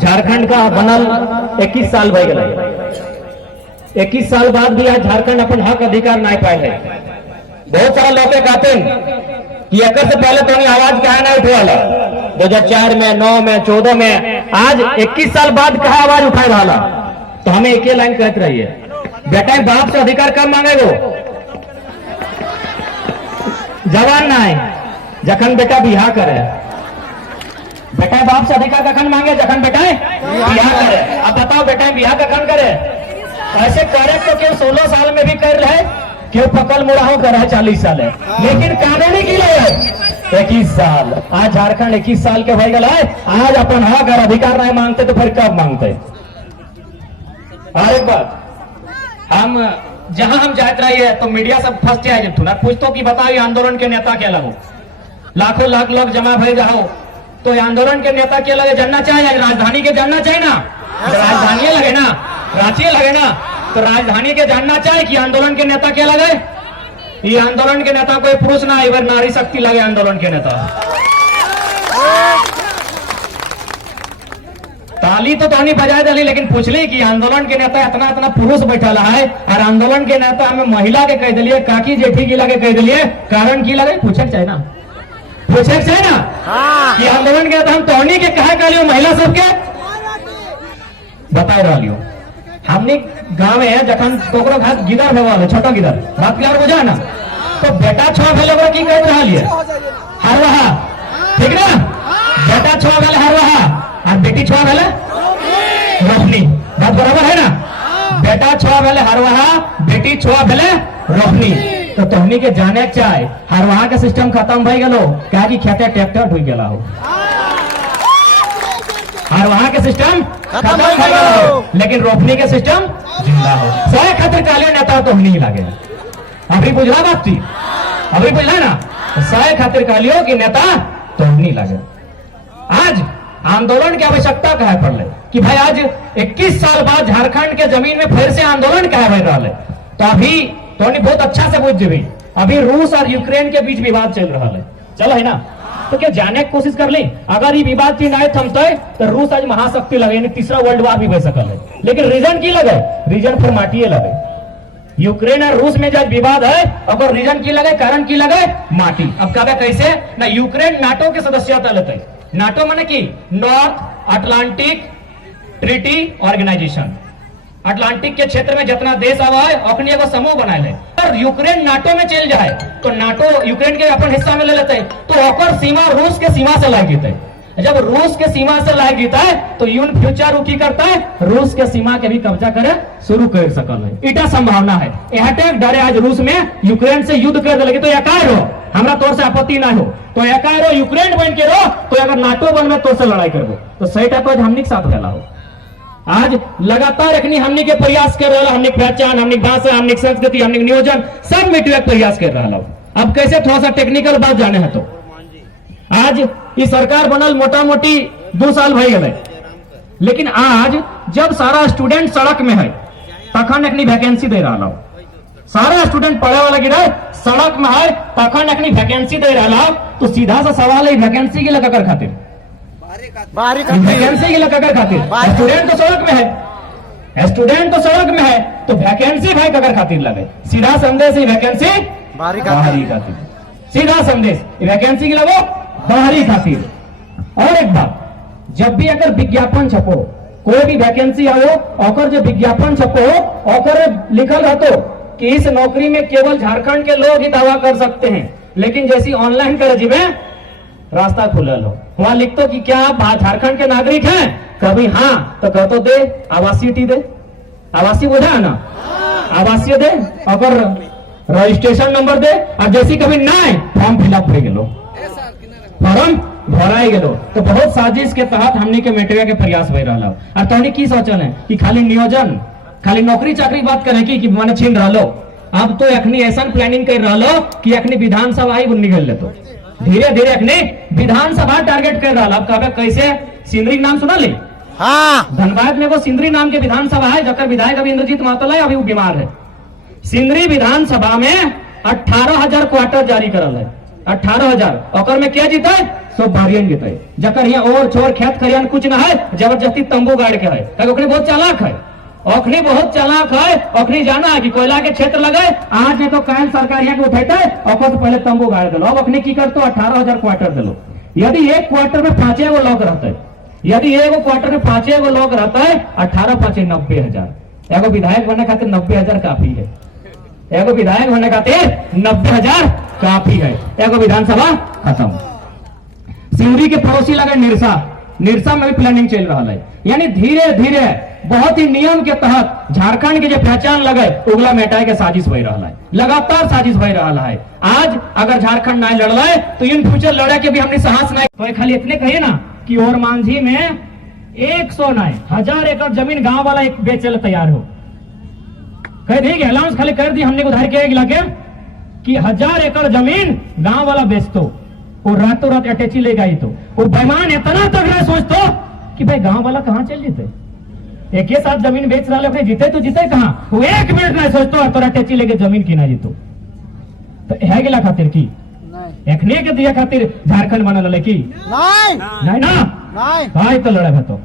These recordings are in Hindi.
झारखंड का बनल 21 साल भय गए। 21 साल बाद भी आज झारखंड अपन हक अधिकार नहीं पाए है। बहुत सारा लोग कहते हैं कि एक से पहले तो आवाज कहा नहीं उठवाला 2004 में, 9 में, 14 में, आज 21 साल बाद कहा आवाज उठाए रहा। तो हमें एक ही लाइन कहते रहिए, बेटा बाप से अधिकार कब मांगेगो? जवान ना है जखन बेटा बिहा करे। बेटा बाप से अधिकार कखन मांगे? जखन बेटा बिहा करे। अब बताओ बेटा बिहा कखन करे? ऐसे करे तो क्यों 16 साल में भी कर रहे, क्यों पकल मुड़ाओ कर रहे 40 साल है, लेकिन कानूनी की लगे 21 साल। आज झारखंड 21 साल के भाई गल है। आज अपन हक और अधिकार नहीं मांगते तो फिर कब मांगते? और एक बात, हम जहां हम जाते रहिए तो मीडिया सब फंस जाए जब थोड़ा पूछतो कि बताओ ये आंदोलन के नेता क्या लगो? लाखों लाख लोग जमा भय जाओ तो ये आंदोलन के नेता क्या लगे जानना चाहिए? राजधानी के जानना चाहिए ना, राजधानी लगे ना, रांची लगे ना, तो राजधानी के जानना चाहिए कि आंदोलन के नेता क्या लगे? ये आंदोलन के नेता कोई पुरुष ना, इधर नारी शक्ति लगे आंदोलन के नेता। ताली तो नहीं बजाए दली, लेकिन पूछली कि आंदोलन के नेता इतना इतना पुरुष बैठा है और आंदोलन के नेता हमें महिला के कह दिलिए, काकी जेठी की लगे कह दिलिए, कारण की लगे? पूछे चाहिए ना, पूछे चाहिए ना कि आंदोलन के नेता हम तोहनी के कहा कहलियो महिला सबके बताए रहा लियो। हमने गांव में जखन कोकरो घर गिदर भगवान छोटा गिदर बात क्लियर हो जाए ना, तो बेटा छुआ भेले की कह रहा लिए हरवाहा, ठीक ना? बेटा छुआ भेले हरवाहा और बेटी छुआ भेले रोहनी। बात बराबर है ना? बेटा छुआ भेले हरवाहा, बेटी छुआ भेले रोहनी। तो तोहनी के जाने चाहे हरवाहा के सिस्टम खत्म भई गलो, क्या कि खेते ट्रैक्टर ढुक गया हो। हरवाहा के सिस्टम खत्म भई गलो, लेकिन रोपनी के सिस्टम जिंदा हो। सही खातिर काले नेता तो नहीं लागे। अभी बुझला बात थी, अभी बुझला ना? सही खातिर कालियो कि नेता तो नहीं लागे। आज आंदोलन की आवश्यकता कहे पड़े कि भाई आज 21 साल बाद झारखंड के जमीन में फिर से आंदोलन कहे बन रहा है। तो अभी तो बहुत अच्छा से बुझ जेबी, अभी रूस और यूक्रेन के बीच विवाद चल रहा है, चल है ना? तो क्या जाने की कोशिश कर ली? अगर ये विवाद की नहीं थमते तो रूस आज महाशक्ति लगे, तीसरा वर्ल्ड वार भी बह सकल है। लेकिन रीजन की लगे? रीजन फिर माटिए लगे। यूक्रेन और रूस में जब विवाद है और रीजन की लगे, कारण की लगे? माटी। अब कहा कैसे ना? यूक्रेन नाटो के सदस्यता लेते। नाटो माने की North Atlantic Treaty Organization. Atlantic के क्षेत्र में जितना देश आवा है अपनी एगो समूह बनाए है। और यूक्रेन नाटो में चल जाए तो नाटो यूक्रेन के अपन हिस्सा में ले लेते हैं, तो ओकर सीमा रूस के सीमा से लाग जीते। जब रूस के सीमा से लाग जीता है तो यून फ्यूचर की करता है, रूस के सीमा के भी कब्जा करे शुरू कर सकल है। इटा संभावना है। यह डरे आज रूस में यूक्रेन से युद्ध कर देगी तो एकाय रहो, हमरा तोर से आपत्ति ना हो तो एकाय रहो, यूक्रेन बन के रहो, तो अगर नाटो बन में तोर से लड़ाई करबो तो सही टाइप हमनी के साथ गला हो। आज लगातार अखनी हमनी के प्रयास कर रहा, हमनी पहचान, हमनी भाषा, हमनी संस्कृति, हमनी नियोजन सब मिटवे प्रयास कर रहा। अब कैसे थोड़ा सा टेक्निकल बात जाने है तो आज ये सरकार बनल मोटा मोटी 2 साल भई गए, लेकिन आज जब सारा स्टूडेंट सड़क में है तखन अखनी वैकेंसी दे रहा। सारा स्टूडेंट पढ़े वाला गिरा सड़क में है तखन अखनी वैकेंसी दे रहा। तो सीधा सा सवाल है वैकेंसी की लगा खातिर, वैकेंसी की लगा खातिर स्टूडेंट तो सड़क में है, स्टूडेंट तो सड़क में है तो वैकेंसी भाई कगर खातिर लगे। सीधा संदेश वैकेंसी बाहरी खातिर, सीधा संदेश वैकेंसी की लगो बाहरी खातिर। और एक बात, जब भी अगर विज्ञापन छपो, कोई भी वैकेंसी आओ और जो विज्ञापन छपो और लिखल रहतो कि इस नौकरी में केवल झारखंड के लोग ही दावा कर सकते हैं, लेकिन जैसी ऑनलाइन कर जीवे रास्ता खुले लो, वहां लिखतो कि क्या आप झारखंड के नागरिक हैं? कभी हाँ तो कहतो दे आवासीय टी दे, आवासीय बोझा ना, आवासीय दे अगर रजिस्ट्रेशन नंबर दे, और जैसी कभी नहीं फॉर्म फिलअप हो गेलो, फॉर्म भराए गेलो। तो बहुत साजिश के तहत हमने के मेटवे के प्रयास हो रहा। और तोहनी की सोचल है कि खाली नियोजन, खाली नौकरी चाकरी बात करे कि माने छीन रहा लो। अब तो अखनी ऐसा प्लानिंग कर रहा लो कि अखनी विधानसभा ही निकल ले, तो धीरे धीरे अखनी विधानसभा टारगेट कर रहा। अब कहा कैसे? सिंदरी नाम सुना ले? हाँ, धनबाद में वो सिंदरी नाम के विधानसभा है, जकर विधायक अभी इंद्रजीत महतो है, अभी वो बीमार है। सिंदरी विधानसभा में 18,000 क्वार्टर जारी करल है। 18,000 ओकर में क्या जीता है? सब भारियन जीता है। जकर यहाँ और छोर खेत खरियान कुछ ना है, जबरदस्ती तंबू गाड़ के है, ओखनी बहुत चालाक है, ओखनी बहुत चालाक है। ओखनी जाना है कि कोयला के क्षेत्र लगे, आज नहीं तो कायल सरकार यहाँ के उठेते ओकर पहले तंबू गाड़ दिलो। अब ओखनी की करतो 18,000 क्वार्टर दिलो। यदि एक क्वार्टर में 5 गो लोग रहते है, यदि एगो क्वार्टर में 5 गो लोग रहता है, 18 5 90,000। एगो विधायक बनने खातिर 90,000 काफी है। एगो विधायक बनने खातिर 90,000 काफी है। एगो विधानसभा खत्म। सिवरी के पड़ोसी लगे निरसा, निरसा में भी प्लानिंग चल रहा है। यानी धीरे धीरे बहुत ही नियम के तहत झारखंड के जो पहचान लगे उगला मेटाए के साजिश हो रहा है, लगातार साजिश हो रहा है। आज अगर झारखंड नहीं लड़ रहा है तो इन फ्यूचर लड़े के भी हमने साहस नहीं। तो खाली इतने कहिए ना कि और मांझी में 100 नहीं 1000 एकड़ जमीन गांव वाला एक बेचे तैयार हो, कह दी अलाउंस खाली कर दी हमने उधार किया इलाके कि 1000 एकड़ जमीन गांव वाला बेचतो और रातों रात अटैची ले गई। तो वो बेईमान इतना तगड़ा सोचतो कि भाई गांव वाला कहां चल जीते, एक ही साथ जमीन बेच रहा है, जीते तो जीते कहां। वो एक मिनट नहीं सोचतो तोरा अटैची लेके जमीन की ना जीतो। तो है गिला खातिर की एखने के दिया खातिर झारखंड बना लले की नहीं ना भाई। तो लड़े भतो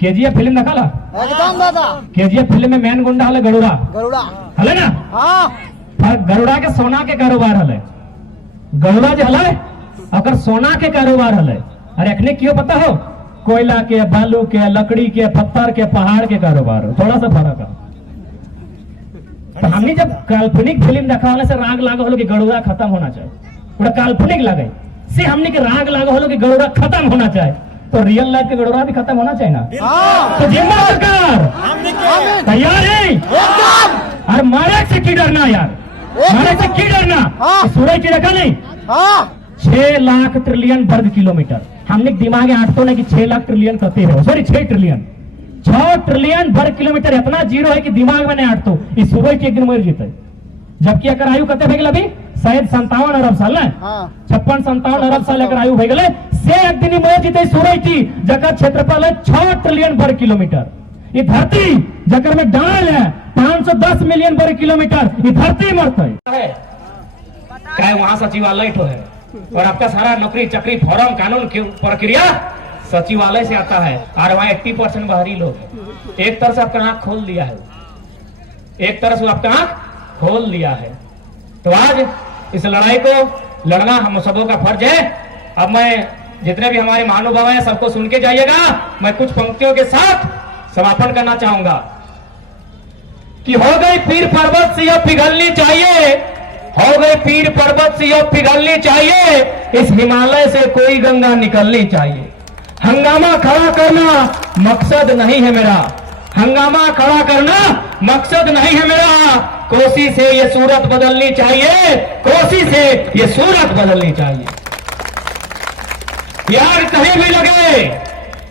केजीएफ फिल्म देखा एकदम दादा। केजीएफ फिल्म में मेन गुंडा हले गरुड़ा हले ना। हाँ गरुड़ा के सोना के कारोबार हले, गरुड़ा जो हले अगर सोना के कारोबार हले। अरे अखने क्यों पता हो, कोयला के, बालू के, लकड़ी के, पत्थर के, पहाड़ के कारोबार हो, थोड़ा सा फर्क है। तो हमने जब काल्पनिक फिल्म देखा वाले से राग लागा हो कि गरुड़ा खत्म होना चाहिए, पूरा काल्पनिक लगे से हमने के राग लागा हो कि गरुड़ा खत्म होना चाहिए, तो रियल लाइफ के गरुड़ा भी खत्म होना चाहिए ना। तो जिम्मा सरकार तैयार है और मारे से की डरना यार, मारे से की डरना। सूरज की रखा नहीं 6 लाख ट्रिलियन वर्ग किलोमीटर हमने दिमाग आटतो नहीं कि 6 लाख ट्रिलियन कहते हो, सॉरी 6 ट्रिलियन 6 ट्रिलियन वर्ग किलोमीटर इतना जीरो है कि दिमाग में नहीं आटतो। इस सूरज के एक दिन मर जीते, जबकि अगर आयु कहते भैगल अभी शायद 57 अरब साल है, 56-57 अरब साल अगर आयु भैगल से एक दिन मर जीते सूरज की, जगह क्षेत्रफल है 6 ट्रिलियन वर्ग किलोमीटर। ये धरती जकर में डाल है 510 मिलियन वर्ग किलोमीटर, ये धरती मरता है। क्या वहां सचिवालय तो है और आपका सारा नौकरी चक्री फॉर्म कानून की प्रक्रिया सचिवालय से आता है। और वहां 80% बाहरी लोग, एक तरह से आपका आंख खोल दिया है, एक तरह से आपका आंख खोल दिया है। तो आज इस लड़ाई को लड़ना हम सबों का फर्ज है। अब मैं जितने भी हमारे महानुभाव हैं सबको सुन के जाइएगा। मैं कुछ पंक्तियों के साथ समापन करना चाहूंगा कि हो गई पीर पर्वत से अब पिघलनी चाहिए, हो गई पीर पर्वत से अब पिघलनी चाहिए, इस हिमालय से कोई गंगा निकलनी चाहिए। हंगामा खड़ा करना मकसद नहीं है मेरा, हंगामा खड़ा करना मकसद नहीं है मेरा, कोसी से ये सूरत बदलनी चाहिए, कोसी से ये सूरत बदलनी चाहिए। यार कहीं भी लगे,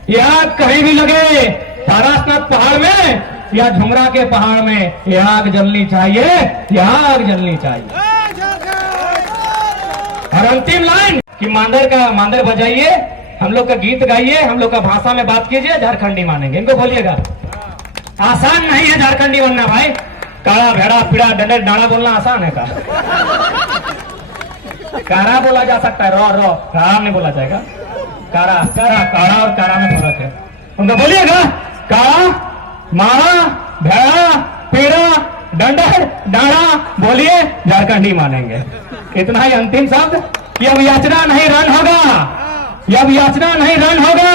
यार कहीं भी लगे, तारानाथ पहाड़ में या झुमरा के पहाड़ में, ये आग जलनी चाहिए, ये आग जलनी चाहिए। और अंतिम लाइन कि मांदर बजाइए, हम लोग का गीत गाइए, हम लोग का भाषा में बात कीजिए, झारखंडी मानेंगे। इनको बोलिएगा आसान नहीं है झारखंडी बनना भाई। काड़ा भेड़ा पीड़ा डंडे डाड़ा बोलना आसान है का? कारा बोला जा सकता है, रो कारा नहीं बोला जाएगा। कारा कारा काड़ा और कारा में फर्क है। उनको बोलिएगा काड़ा मारा भेड़ा पीड़ा डंडा डाड़ा बोलिए, झारखंडी मानेंगे। इतना ही अंतिम शब्द, यह याचना नहीं रन होगा, यह याचना नहीं रन होगा,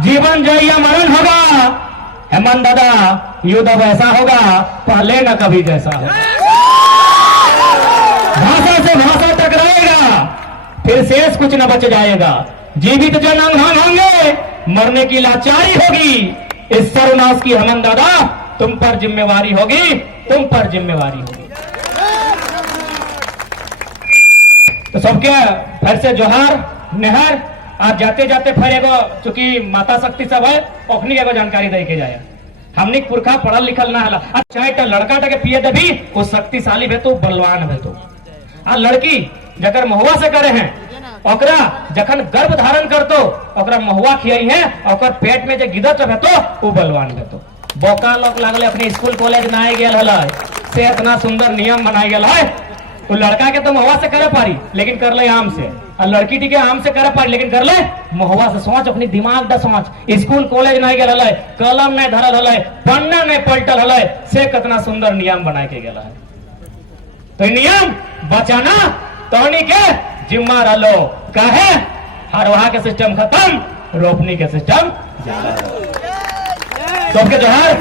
जीवन जय या मरण होगा। हेमंत दादा युद्ध अब ऐसा होगा पहले न कभी जैसा हो। भाषा से भाषा टकराएगा, फिर शेष कुछ न बच जाएगा। जीवित जन अंगहान होंगे, मरने की लाचारी होगी। इस सर्वनाश की हेमंत दादा तुम पर जिम्मेवारी होगी, तुम पर जिम्मेवारी होगी। तो सबके फिर से जोहार नेहर। आज जाते जाते फिर एगो चूंकि माता शक्ति सब है, ओखनी एगो जानकारी दे के जाए। हमने पुरखा पढ़ल लिखल ना हला, चाहे लड़का टके पिए देवी वो शक्तिशाली भे तो बलवान भे तो। आ लड़की जकर महुआ से करे हैं, ओकरा जखन गर्भ धारण करतो ओकरा महुआ खियाई है, ओकर पेट में जो गिदत है तो वो बलवान भे तो। बोका लोग लागले अपने स्कूल कॉलेज ना गए हल से इतना सुंदर नियम बनाई गया है वो लड़का के तो महुआ से करे पारी लेकिन कर ले आम से, और लड़की टी के आम से करे पारी लेकिन कर ले महुआ से। सोच अपनी दिमाग दा सोच, स्कूल कॉलेज नहीं गेल हलै, कलम नहीं धरल हलै, पन्ना नहीं पलटल हलै, से कितना सुंदर नियम बना के गेल है। तो नियम बचाना तोहनी के जिम्मा रहो, कहे हरवाहा के सिस्टम खत्म, रोपनी के सिस्टम तो जो है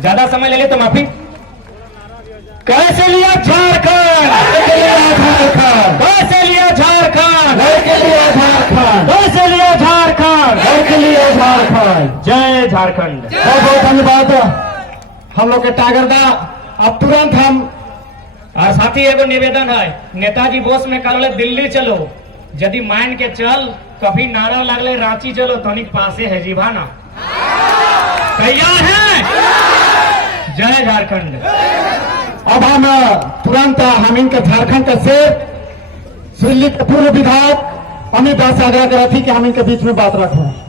ज्यादा समय ले ले तो माफी। कैसे लिया झारखंड, कैसे लिया झारखंड, कैसे लिया झारखंड, कैसे लिया झारखंड, कैसे लिया झारखंड। जय झारखंड। बहुत बहुत धन्यवाद हम लोग के टागर दा। अब तुरंत हम और साथी एगो निवेदन है, नेताजी बोस में कहले दिल्ली चलो, यदि मान के चल कभी नारा लगले रांची चलो तो पासे है जीवाना, तैयार है। जय झारखंड। अब हम तुरंत हम इनके झारखंड के से दिल्ली के पूर्व विधायक अमित दास से आग्रह कर रही कि हम इनके बीच में बात रखें।